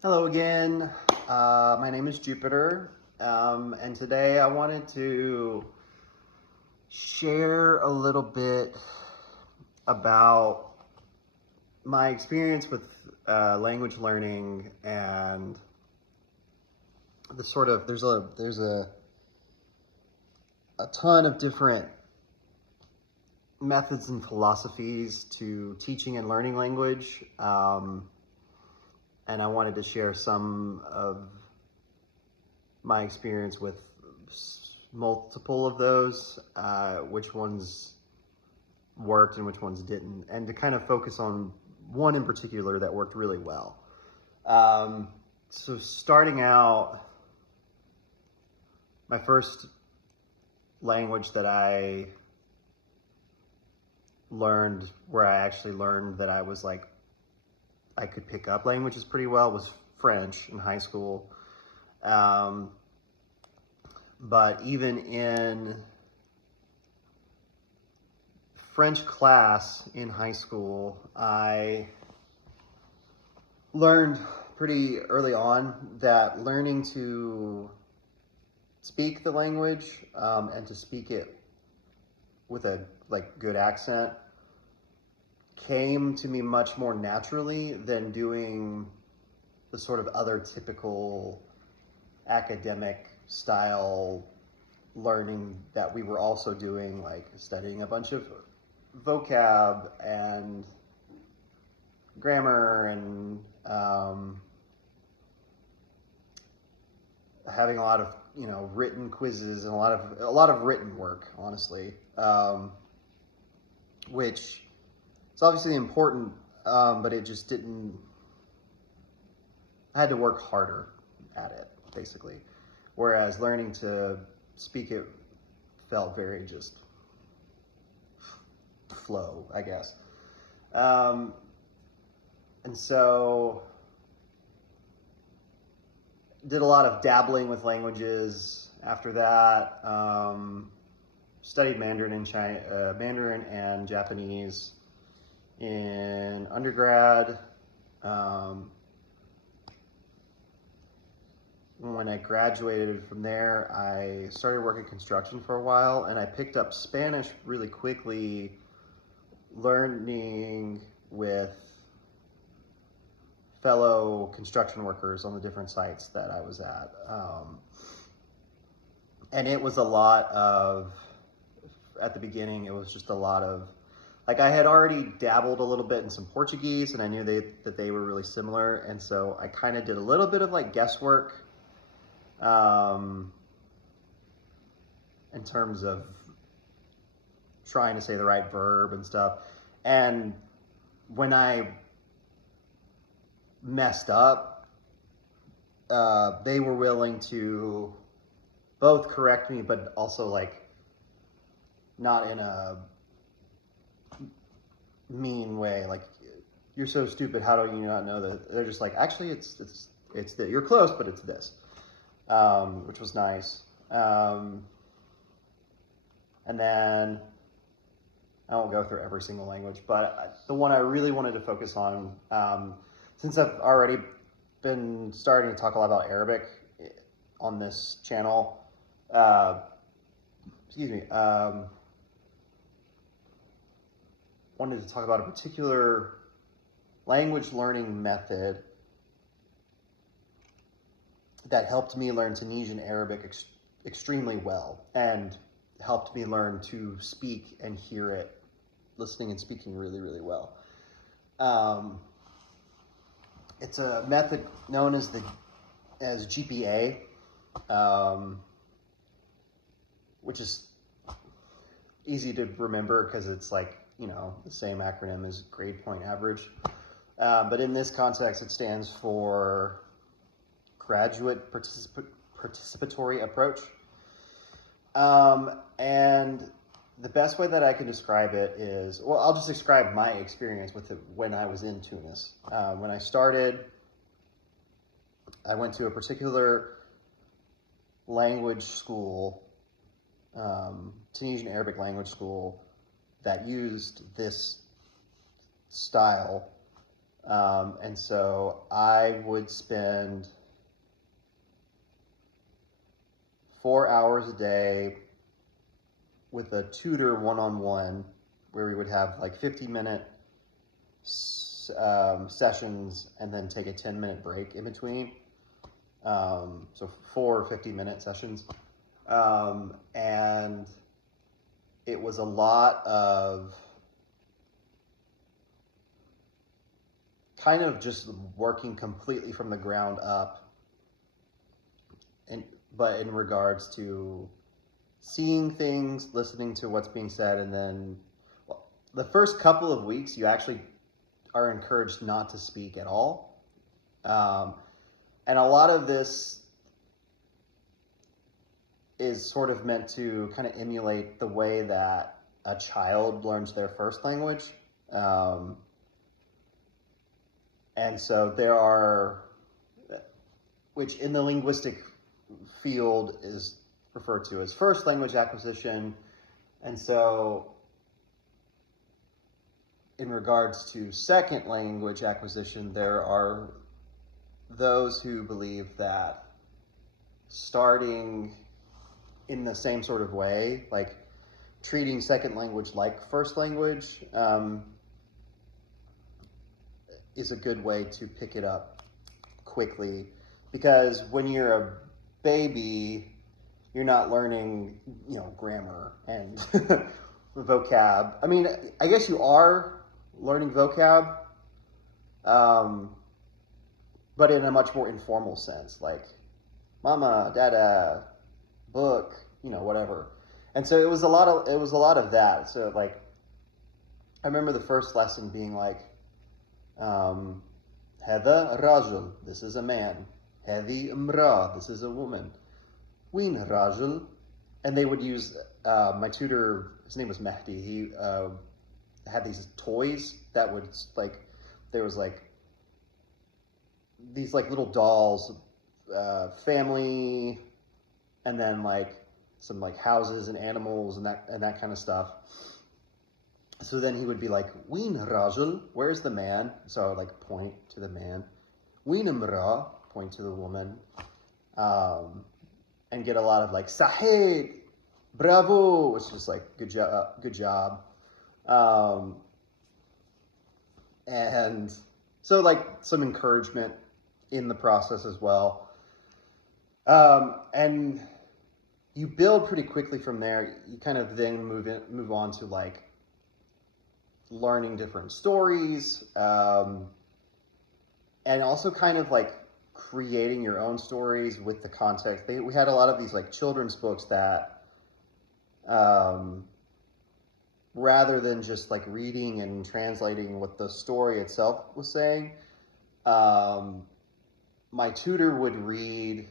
Hello again. My name is Jupiter, and today I wanted to share a little bit about my experience with language learning and the sort of there's a ton of different methods and philosophies to teaching and learning language, and I wanted to share some of my experience with multiple of those, which ones worked and which ones didn't, and to kind of focus on one in particular that worked really well. So starting out, my first language that I learned, where I actually learned that I was like, I could pick up languages pretty well, was French in high school. Um, but even in French class in high school, I learned pretty early on that learning to speak the language and to speak it with a good accent came to me much more naturally than doing the sort of other typical academic style learning that we were also doing, like studying a bunch of vocab and grammar and having a lot of written quizzes and a lot of written work, honestly, which is obviously important, but it just didn't. I had to work harder at it, basically. Whereas learning to speak it felt very just flow, I guess. Um, and so did a lot of dabbling with languages after that. Studied Mandarin and Japanese in undergrad. Um, when I graduated from there, I started working construction for a while, and I picked up Spanish really quickly, learning with fellow construction workers on the different sites that I was at. And it was a lot of, at the beginning, it was just a lot of, like, I had already dabbled a little bit in some Portuguese, and I knew that they were really similar, and so I kind of did a little bit of like guesswork um, in terms of trying to say the right verb and stuff. And when I messed up, they were willing to both correct me, but also like not in a mean way. Like, you're so stupid. How do you not know that? They're just like, actually, it's that you're close, but it's this, which was nice. And then I won't go through every single language, but the one I really wanted to focus on, since I've already been starting to talk a lot about Arabic on this channel, uh, excuse me, wanted to talk about a particular language learning method that helped me learn Tunisian Arabic extremely well and helped me learn to speak and hear it, listening and speaking really, really well. Um, it's a method known as GPA, um, which is easy to remember because it's like, the same acronym as grade point average. But in this context, it stands for graduate participatory approach. And the best way that I can describe it is, well, I'll just describe my experience with it when I was in Tunis. When I started, I went to a particular language school, Tunisian Arabic language school, that used this style And so I would spend 4 hours a day with a tutor one-on-one, where we would have like 50-minute sessions and then take a 10-minute break in between. So 4 50-minute sessions. And it was a lot of kind of just working completely from the ground up, but in regards to seeing things, listening to what's being said, and then the first couple of weeks you actually are encouraged not to speak at all. And a lot of this is sort of meant to kind of emulate the way that a child learns their first language. And so there are, which in the linguistic field is referred to as first language acquisition. And so in regards to second language acquisition, there are those who believe that starting in the same sort of way, like treating second language like first language, is a good way to pick it up quickly. Because when you're a baby, you're not learning, grammar and vocab. I mean, I guess you are learning vocab, but in a much more informal sense, like mama, dada, book, whatever. And so it was a lot of that. So like, I remember the first lesson being like, Hada rajul, this is a man. Hadi imra, this is a woman. Ween rajul. And they would use, my tutor, his name was Mehdi, he had these toys that would, like, there was like, these like little dolls, family, and then like some like houses and animals and that kind of stuff. So then he would be like, Ween rajul, where's the man? So I would like point to the man. Ween imra, point to the woman. And get a lot of like, Sahid, bravo, which is like, good job. And so like some encouragement in the process as well. And you build pretty quickly from there. You kind of then move on to like learning different stories, and also kind of like creating your own stories with the context. We had a lot of these like children's books that, rather than just like reading and translating what the story itself was saying, my tutor would read,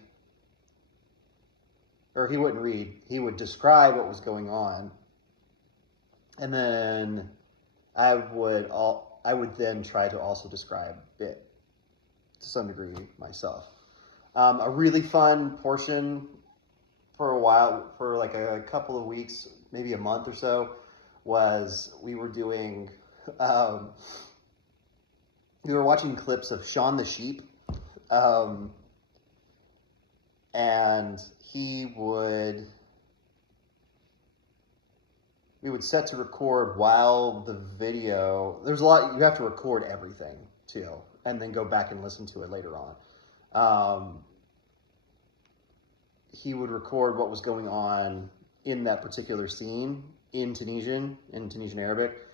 or he wouldn't read, he would describe what was going on. And then I would then try to also describe it to some degree myself. A really fun portion for a while, for like a couple of weeks, maybe a month or so, was we were doing, we were watching clips of Shaun the Sheep, and we would set to record while the video, there's a lot, you have to record everything too, and then go back and listen to it later on. He would record what was going on in that particular scene in Tunisian Arabic,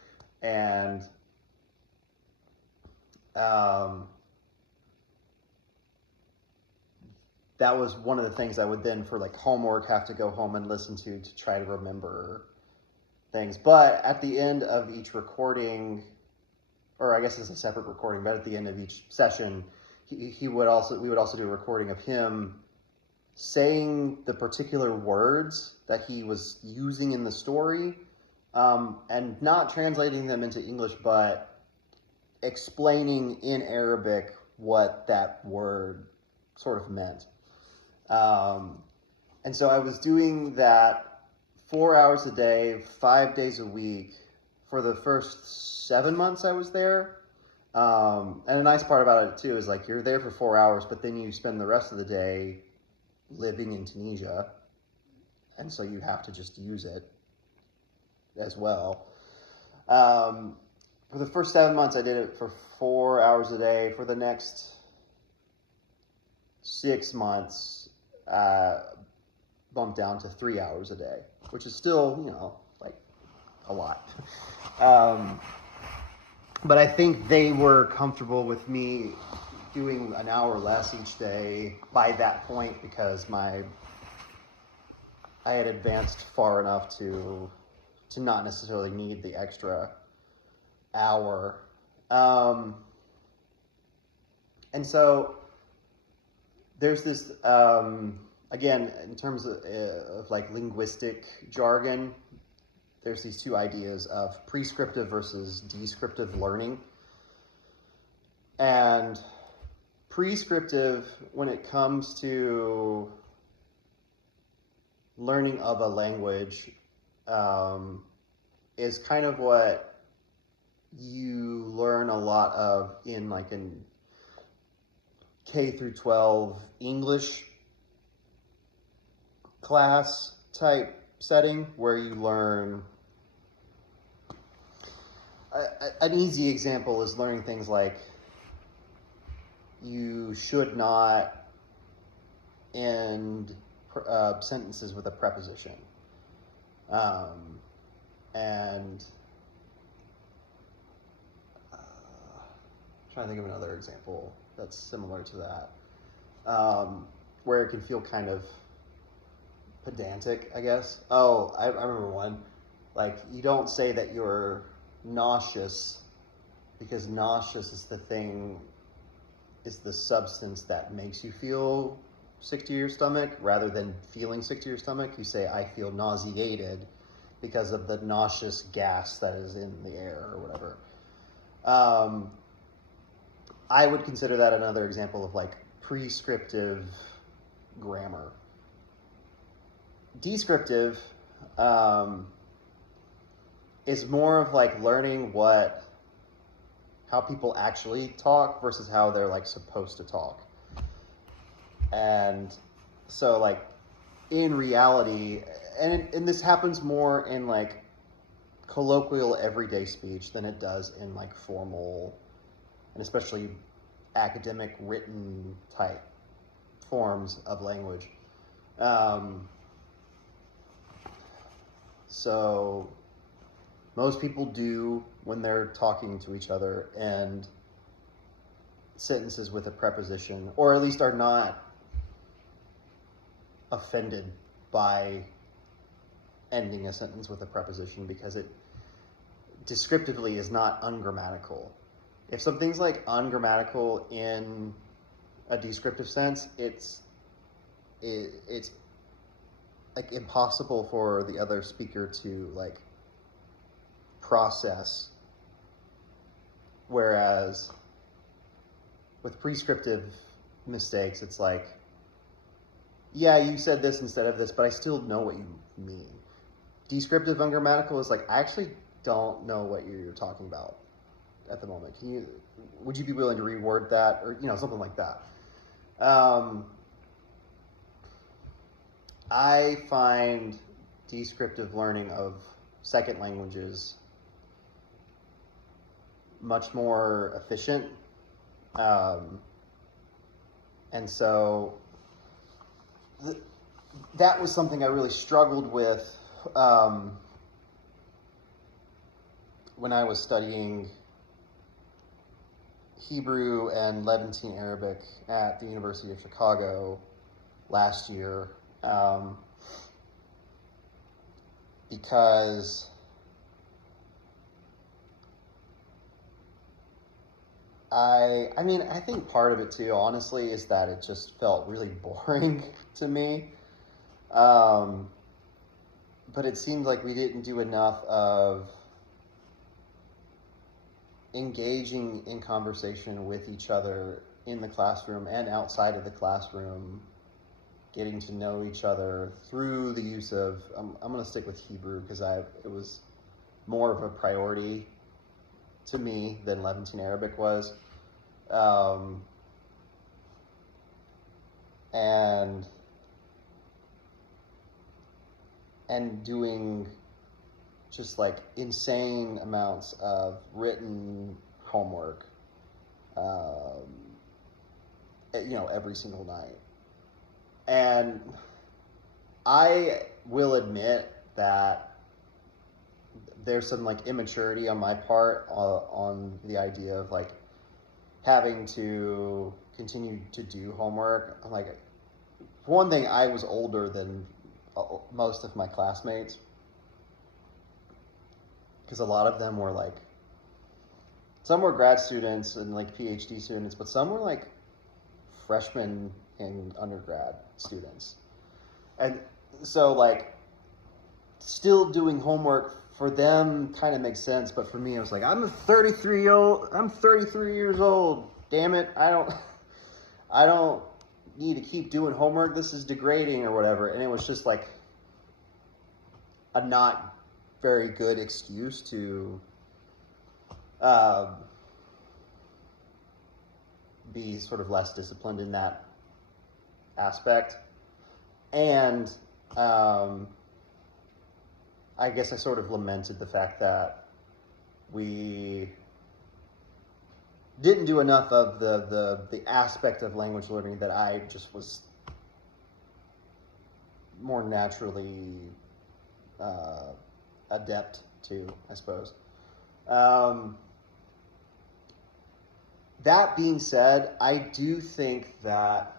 and that was one of the things I would then, for like homework, have to go home and listen to try to remember things. But at the end of each recording, or I guess it's a separate recording, but at the end of each session, we would also do a recording of him saying the particular words that he was using in the story, and not translating them into English, but explaining in Arabic what that word sort of meant. And so I was doing that 4 hours a day, 5 days a week for the first 7 months I was there. And a nice part about it too is like you're there for 4 hours, but then you spend the rest of the day living in Tunisia, and so you have to just use it as well. For the first 7 months, I did it for 4 hours a day. For the next 6 months, bumped down to 3 hours a day, which is still, like a lot. But I think they were comfortable with me doing an hour less each day by that point because I had advanced far enough to not necessarily need the extra hour. And so there's this, again, in terms of like linguistic jargon, there's these two ideas of prescriptive versus descriptive learning. And prescriptive, when it comes to learning of a language, is kind of what you learn a lot of in like an K through 12 English class type setting, where you learn. An easy example is learning things like you should not end sentences with a preposition. And I'm trying to think of another example that's similar to that, where it can feel kind of pedantic, I guess. Oh, I remember one. Like, you don't say that you're nauseous because nauseous is the substance that makes you feel sick to your stomach rather than feeling sick to your stomach. You say, I feel nauseated because of the nauseous gas that is in the air or whatever. I would consider that another example of like prescriptive grammar. Descriptive is more of like learning how people actually talk versus how they're like supposed to talk. And so like in reality, and this happens more in like colloquial everyday speech than it does in like formal and especially academic written type forms of language. So most people do when they're talking to each other end sentences with a preposition, or at least are not offended by ending a sentence with a preposition because it descriptively is not ungrammatical. If something's like ungrammatical in a descriptive sense, it's like impossible for the other speaker to like process. Whereas with prescriptive mistakes, it's like, yeah, you said this instead of this, but I still know what you mean. Descriptive ungrammatical is like, I actually don't know what you're talking about at the moment. Would you be willing to reword that, or something like that? I find descriptive learning of second languages much more efficient, and so that was something I really struggled with when I was studying Hebrew and Levantine Arabic at the University of Chicago last year, because I think part of it too, honestly, is that it just felt really boring to me. But it seemed like we didn't do enough of engaging in conversation with each other in the classroom and outside of the classroom, getting to know each other through the use of, I'm going to stick with Hebrew because it was more of a priority to me than Levantine Arabic was. Um, and doing just like insane amounts of written homework, um, every single night. And I will admit that there's some like immaturity on my part on the idea of like having to continue to do homework. Like, for one thing, I was older than most of my classmates, because a lot of them were like, some were grad students and like PhD students, but some were like freshmen and undergrad students. And so like still doing homework for them kind of makes sense, but for me, I was like, I'm 33 years old. Damn it, I don't need to keep doing homework. This is degrading or whatever. And it was just like a not very good excuse to be sort of less disciplined in that aspect. And I guess I sort of lamented the fact that we didn't do enough of the aspect of language learning that I just was more naturally adept to, I suppose. That being said, I do think that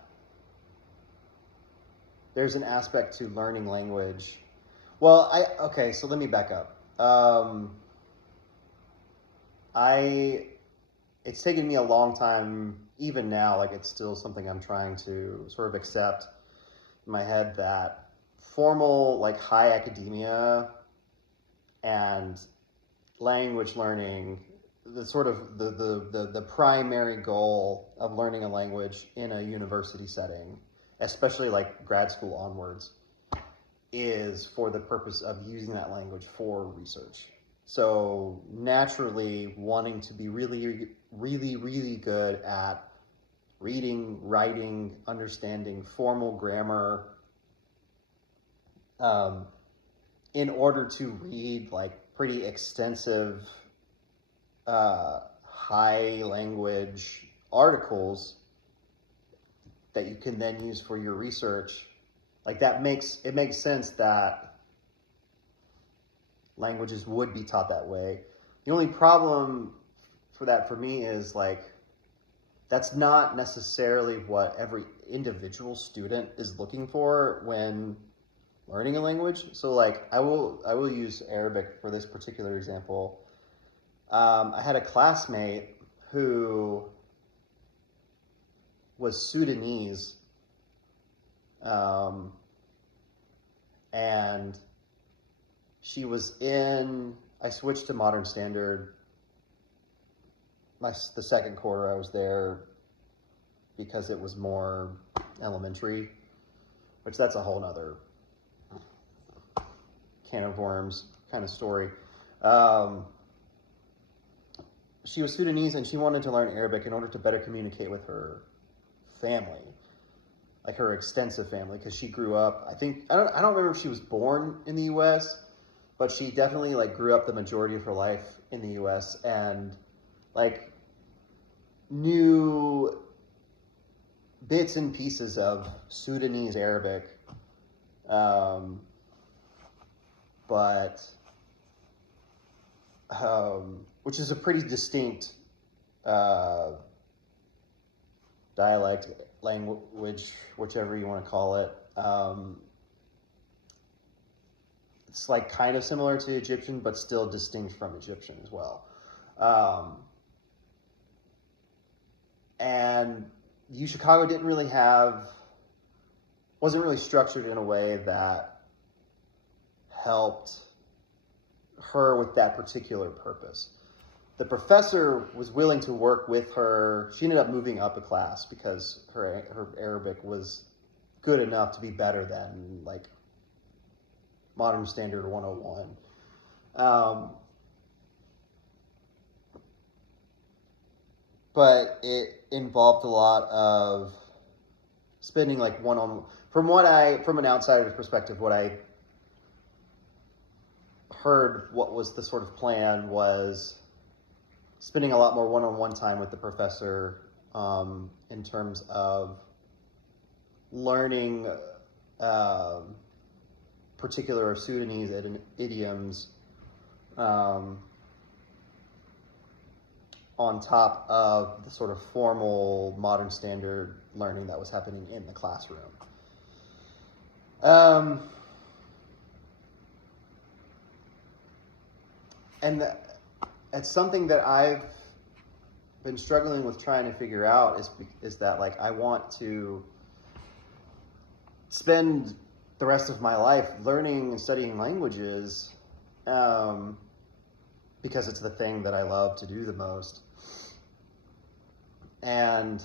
there's an aspect to learning language. Well, so let me back up. It's taken me a long time, even now, like it's still something I'm trying to sort of accept in my head, that formal, like high academia and language learning, the sort of the primary goal of learning a language in a university setting, especially like grad school onwards, is for the purpose of using that language for research. So naturally wanting to be really, really, really good at reading, writing, understanding formal grammar, in order to read like pretty extensive high language articles that you can then use for your research. Like it makes sense that languages would be taught that way. The only problem for that for me is like, that's not necessarily what every individual student is looking for when learning a language. So like I will use Arabic for this particular example. I had a classmate who was Sudanese, and she was I switched to Modern Standard the second quarter I was there because it was more elementary, which that's a whole nother can of worms kind of story. She was Sudanese and she wanted to learn Arabic in order to better communicate with her family, like her extensive family, because she grew up, I don't remember if she was born in the US, but she definitely like grew up the majority of her life in the US and like knew bits and pieces of Sudanese Arabic, which is a pretty distinct dialect, language, whichever you want to call it. It's like kind of similar to Egyptian, but still distinct from Egyptian as well. And UChicago wasn't really structured in a way that helped her with that particular purpose. The professor was willing to work with her. She ended up moving up a class because her Arabic was good enough to be better than like Modern Standard 101. but it involved a lot of spending like from an outsider's perspective, what I heard, what was the sort of plan was spending a lot more one-on-one time with the professor, in terms of learning particular Sudanese idioms, on top of the sort of formal modern standard learning that was happening in the classroom. And it's something that I've been struggling with trying to figure out is that like I want to spend the rest of my life learning and studying languages, because it's the thing that I love to do the most. And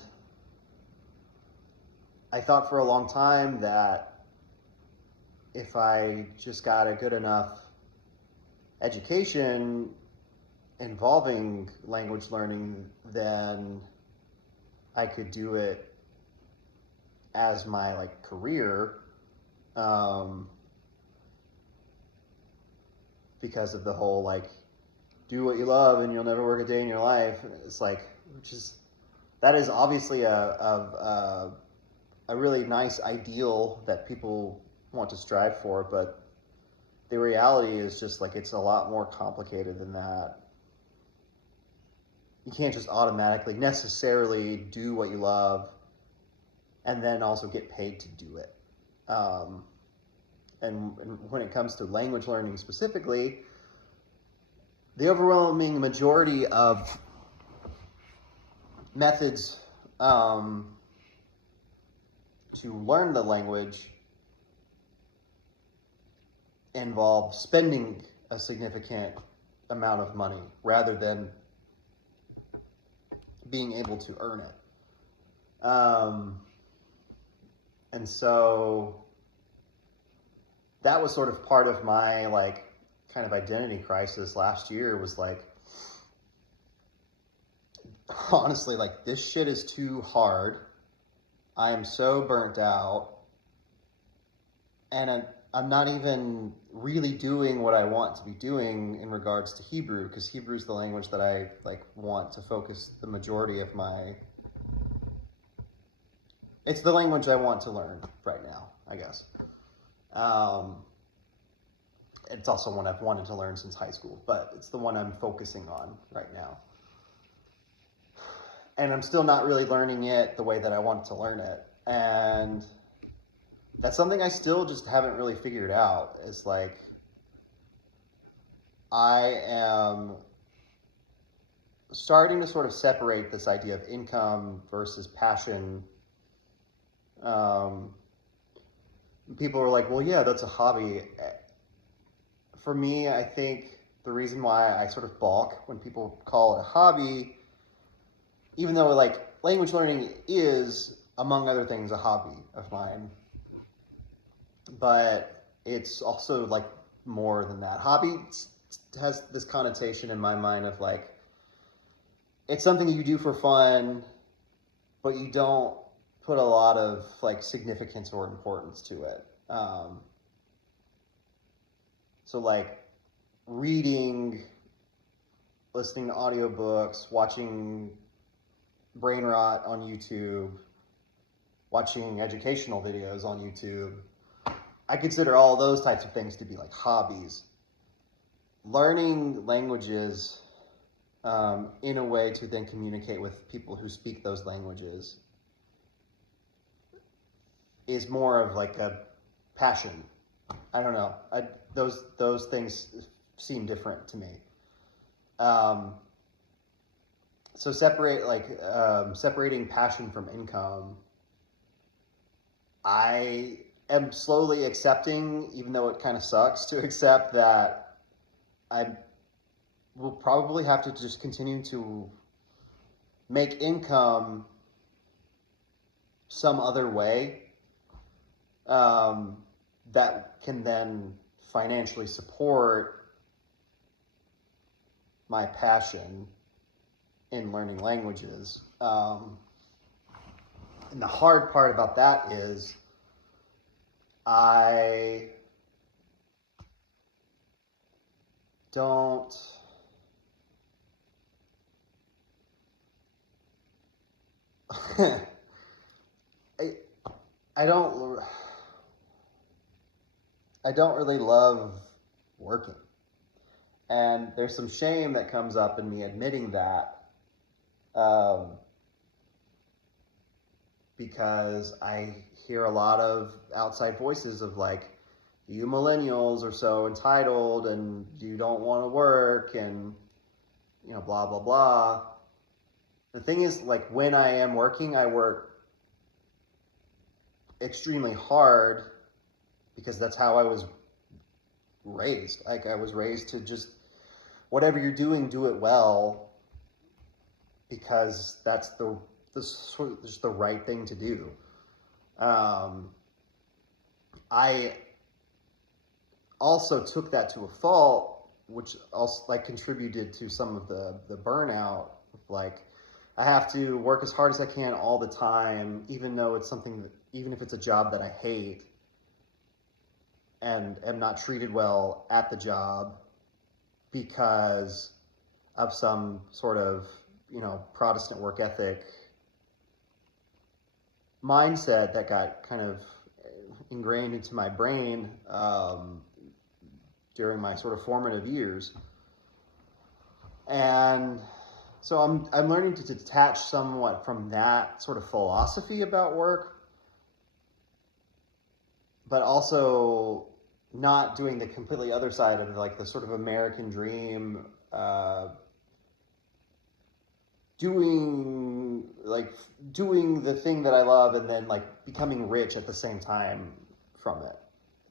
I thought for a long time that if I just got a good enough education involving language learning, then I could do it as my like career, because of the whole like do what you love and you'll never work a day in your life. It's like, that is obviously a really nice ideal that people want to strive for, but the reality is just like it's a lot more complicated than that. You can't just automatically necessarily do what you love and then also get paid to do it. And when it comes to language learning specifically, the overwhelming majority of methods to learn the language involve spending a significant amount of money rather than being able to earn it. And so that was sort of part of my like kind of identity crisis last year, was like, honestly, like this shit is too hard. I am so burnt out, and I'm not even really doing what I want to be doing in regards to Hebrew, because Hebrew is the language that I like want to focus the majority of it's the language I want to learn right now, I guess. It's also one I've wanted to learn since high school, but it's the one I'm focusing on right now. And I'm still not really learning it the way that I want to learn it. And that's something I still just haven't really figured out. It's like, I am starting to sort of separate this idea of income versus passion. People are like, well, yeah, that's a hobby. For me, I think the reason why I sort of balk when people call it a hobby, even though like language learning is, among other things, a hobby of mine, but it's also like more than that. Hobby has this connotation in my mind of like, it's something you do for fun, but you don't put a lot of like significance or importance to it. So like reading, listening to audiobooks, watching brain rot on YouTube, watching educational videos on YouTube, I consider all those types of things to be like hobbies. Learning languages in a way to then communicate with people who speak those languages is more of like a passion. I don't know. Those things seem different to me. So separating passion from income, I am slowly accepting, even though it kind of sucks to accept, that I will probably have to just continue to make income some other way, that can then financially support my passion. in learning languages. And the hard part about that is I don't I don't really love working. And there's some shame that comes up in me admitting that, because I hear a lot of outside voices of like, you millennials are so entitled and you don't want to work and, you know, blah, blah, blah. The thing is, like, when I am working, I work extremely hard because that's how I was raised. Like, I was raised to just, whatever you're doing, do it well, because that's just the right thing to do. I also took that to a fault, which also like contributed to some of the burnout. Like, I have to work as hard as I can all the time, even though it's something that, even if it's a job that I hate and am not treated well at the job because of some sort of, you know, Protestant work ethic mindset that got kind of ingrained into my brain during my sort of formative years. And so I'm learning to detach somewhat from that sort of philosophy about work, but also not doing the completely other side of like the sort of American dream, doing the thing that I love and then like becoming rich at the same time from it.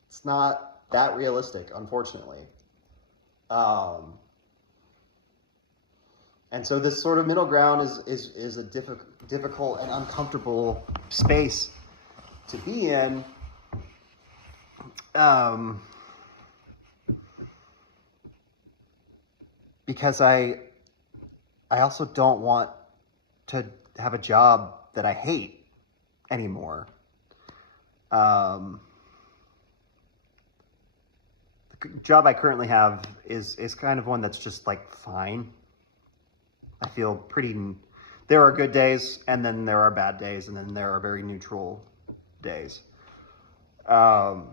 It's not that realistic, unfortunately. And so this sort of middle ground is a difficult and uncomfortable space to be in. Because I also don't want to have a job that I hate anymore. The job I currently have is kind of one that's just like fine. I feel pretty, there are good days and then there are bad days and then there are very neutral days. But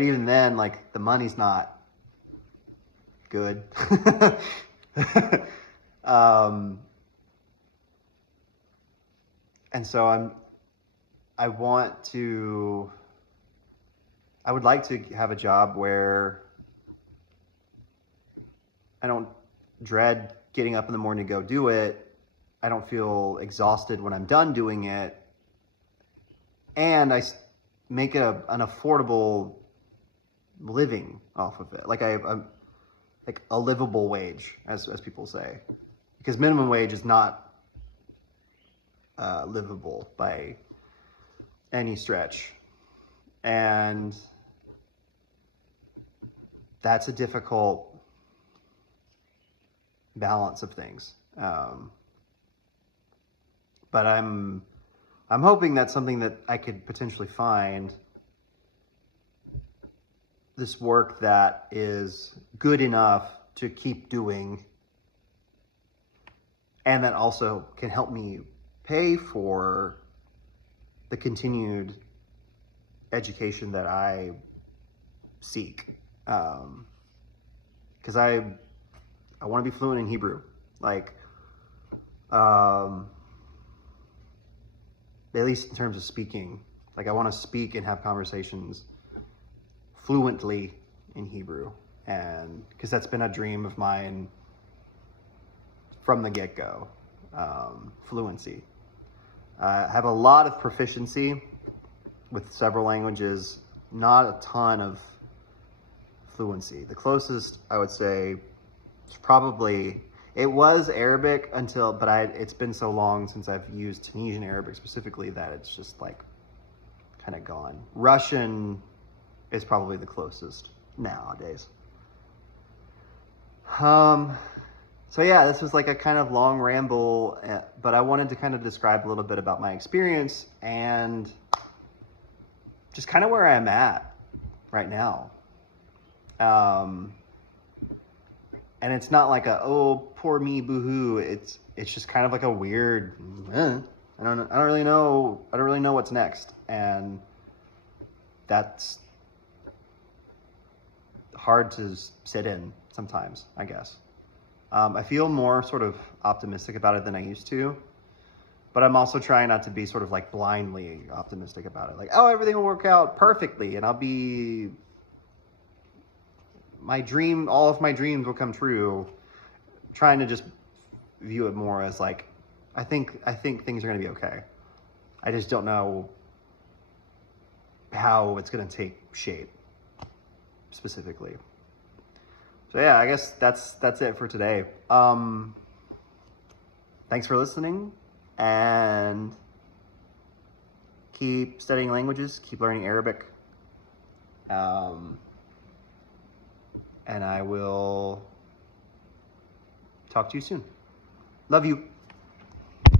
even then, like, the money's not good. And so I would like to have a job where I don't dread getting up in the morning to go do it. I don't feel exhausted when I'm done doing it. And I make it an affordable living off of it. Like like a livable wage, as people say. Because minimum wage is not livable by any stretch. And that's a difficult balance of things. But I'm hoping that's something that I could potentially find, this work that is good enough to keep doing and that also can help me pay for the continued education that I seek. Because I want to be fluent in Hebrew. Like, at least in terms of speaking. Like, I want to speak and have conversations fluently in Hebrew. And because that's been a dream of mine from the get-go, fluency. I have a lot of proficiency with several languages, not a ton of fluency. The closest I would say is probably, it was Arabic but it's been so long since I've used Tunisian Arabic specifically that it's just like kind of gone. Russian is probably the closest nowadays. So yeah, this was like a kind of long ramble, but I wanted to kind of describe a little bit about my experience and just kind of where I'm at right now. And it's not like oh poor me boo-hoo. It's just kind of like a weird. I don't really know what's next, and that's hard to sit in sometimes, I guess. I feel more sort of optimistic about it than I used to, but I'm also trying not to be sort of like blindly optimistic about it. Like, oh, everything will work out perfectly and I'll be all of my dreams will come true. Trying to just view it more as like, I think things are going to be okay. I just don't know how it's going to take shape specifically. So yeah, I guess that's it for today. Thanks for listening, and keep studying languages, keep learning Arabic. And I will talk to you soon. Love you.